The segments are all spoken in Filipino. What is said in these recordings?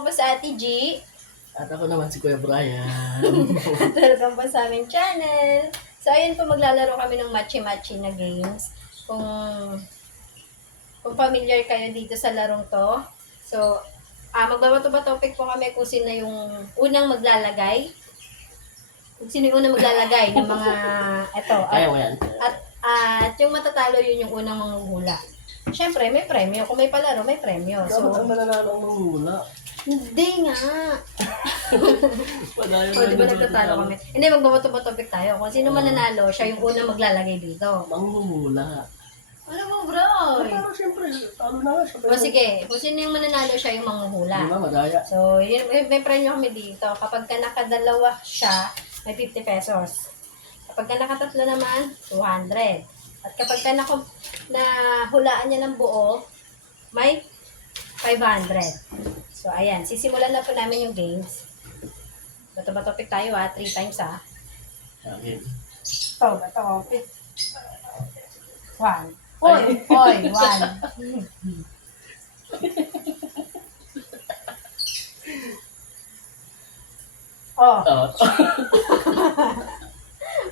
ako po sa Ate G. At ako naman si Kuya Brian. At welcome po sa aming channel. So, ayun po, maglalaro kami ng matchy-matchy na games. Kung familiar kayo dito sa larong to. So, magbabato-topic po kami kung sino yung unang maglalagay. Kung sino yung unang maglalagay ng mga, eto. Kaya mo yan. At yung matatalo, yun yung unang manghuhula. Siyempre, may premyo. Kung may palaro, may premyo. Dapat ang mananalo ang mangula. Hindi nga. Wala yung O, di ba nagtatalo kami? Hindi, magbabato-topic tayo. Kung sino mananalo, siya yung unang maglalagay dito. Mangmumula. Ano mo, bro? Pero siyempre, talo na nga. O sige, kung sino yung mananalo, siya yung manghuhula. Hindi ba, madaya. So, yun, may premyo kami dito. Kapag ka nakadalawa siya, may 50 pesos. Kapag ka nakatatlo naman, 200. At kapag ka nahulaan niya ng buo, may 500. So, ayan. Sisimulan na po namin yung games. Bato-topic tayo 3 times Okay. Bato-topic. 1. Oy, 1. Oh,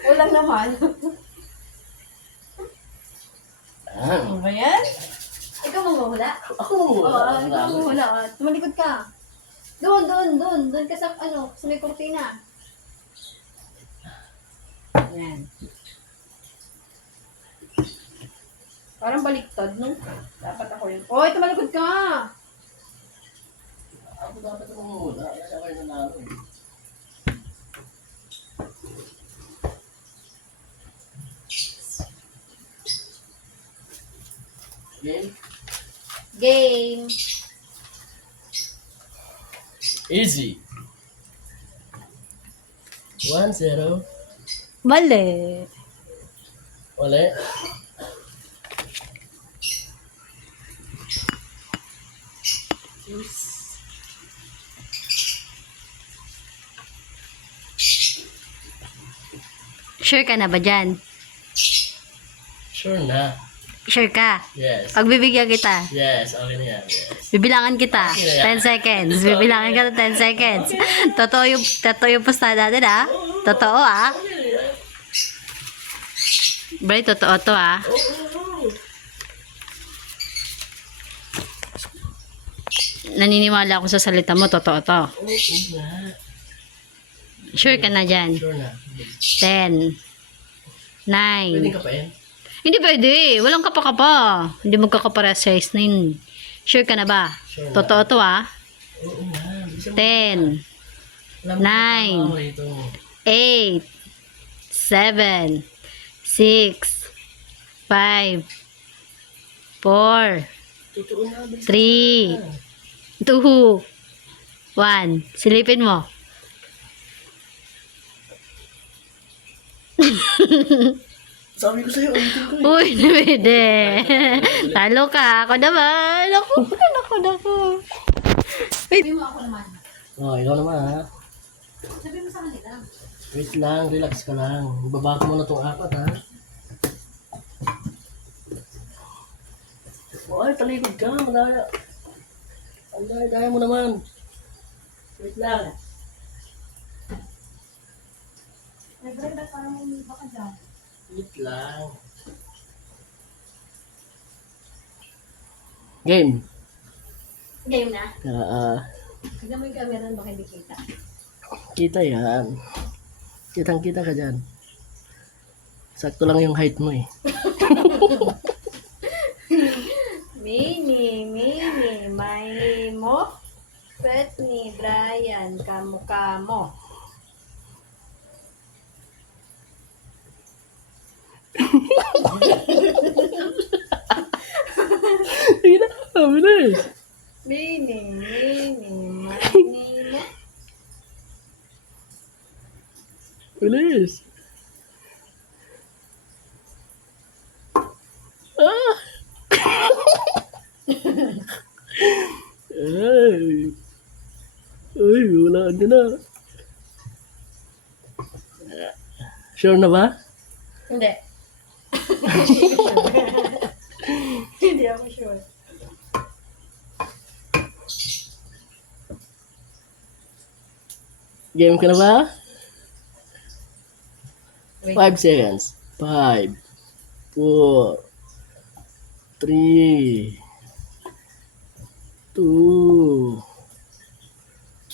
ulang naman. Ano ba yan? Ikaw manghuhula? Ako mangmula. Oo, ikaw manghuhula. Tumalikod ka. Doon ka sa may kurtina. Yan. Parang baliktad, no? Dapat ako yun. Oy, tumalikod ka! Ako dapat mangmula. Kaya kayo nanalo. Game? Game! Easy. 1-0. Mali! Wala. Sure ka na ba dyan? Sure na. Sure ka? Yes. Pagbibigyan kita. Yes, okay na yan. Yes. Bibilangan kita. 10 seconds. Bibilangan ka 10 seconds. Totoo yung posta natin, Totoo, Bray, totoo to, Naniniwala ako sa salita mo, totoo to. Sure ka na dyan? Sure na. 10, 9. Pwede ka pa yan? Hindi pwede. Walang kapa-kapa. Hindi magkakapares sa 9. Sure ka na ba? Sure na. Totoo to, Oo na. 10, 9, 8, 7, 6, 5, 4, Totoo na. 3, 2, 1. Silipin mo. Sabi ko sa'yo, ulitin ko Uy, pwede. Talo ka. Ako naman. Ako. Sabi mo ako naman. Ikaw naman Sabi mo sa kanila. Wait lang, relax ka lang. Ibaba ko muna itong 4 Ay, talikod ka. Madaya. Ang daya mo naman. Wait lang. Ay, Brenda, parang may iba ka dyan. Wait lang. Game. Game na. Tignan mo yung camera, baka hindi kita. Kita yan. Kitang-kita ka dyan. Sakto lang yung height mo Mini, may mo. Pet ni Brian, kamukha mo. Sige na, bilis. Mini, mo. Bilis. Ay. Uy, wala ka na. Sure na ba? Hindi. Hindi ako sure. Game ka na ba? Wait. 5 seconds. 5, 4, 3, 2,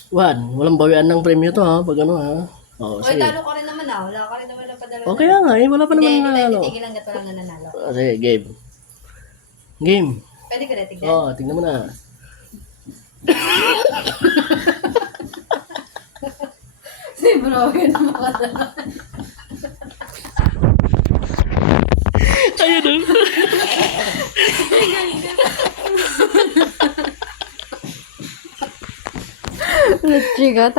1. Walang bawian ng premyo to ha. Pag ano ha. Oh, Oy, sige. talo ka rin naman ah. Wala ka rin naman na padala. Okay nga eh. Wala pa Hindi, naman hindi tayo nanalo. titigil hanggat walang nananalo. Sige, game. Game. Pwede ka na tignan. Oh, tingnan mo na. Si bro, yun ang makadala. Ayun oh. Chiga,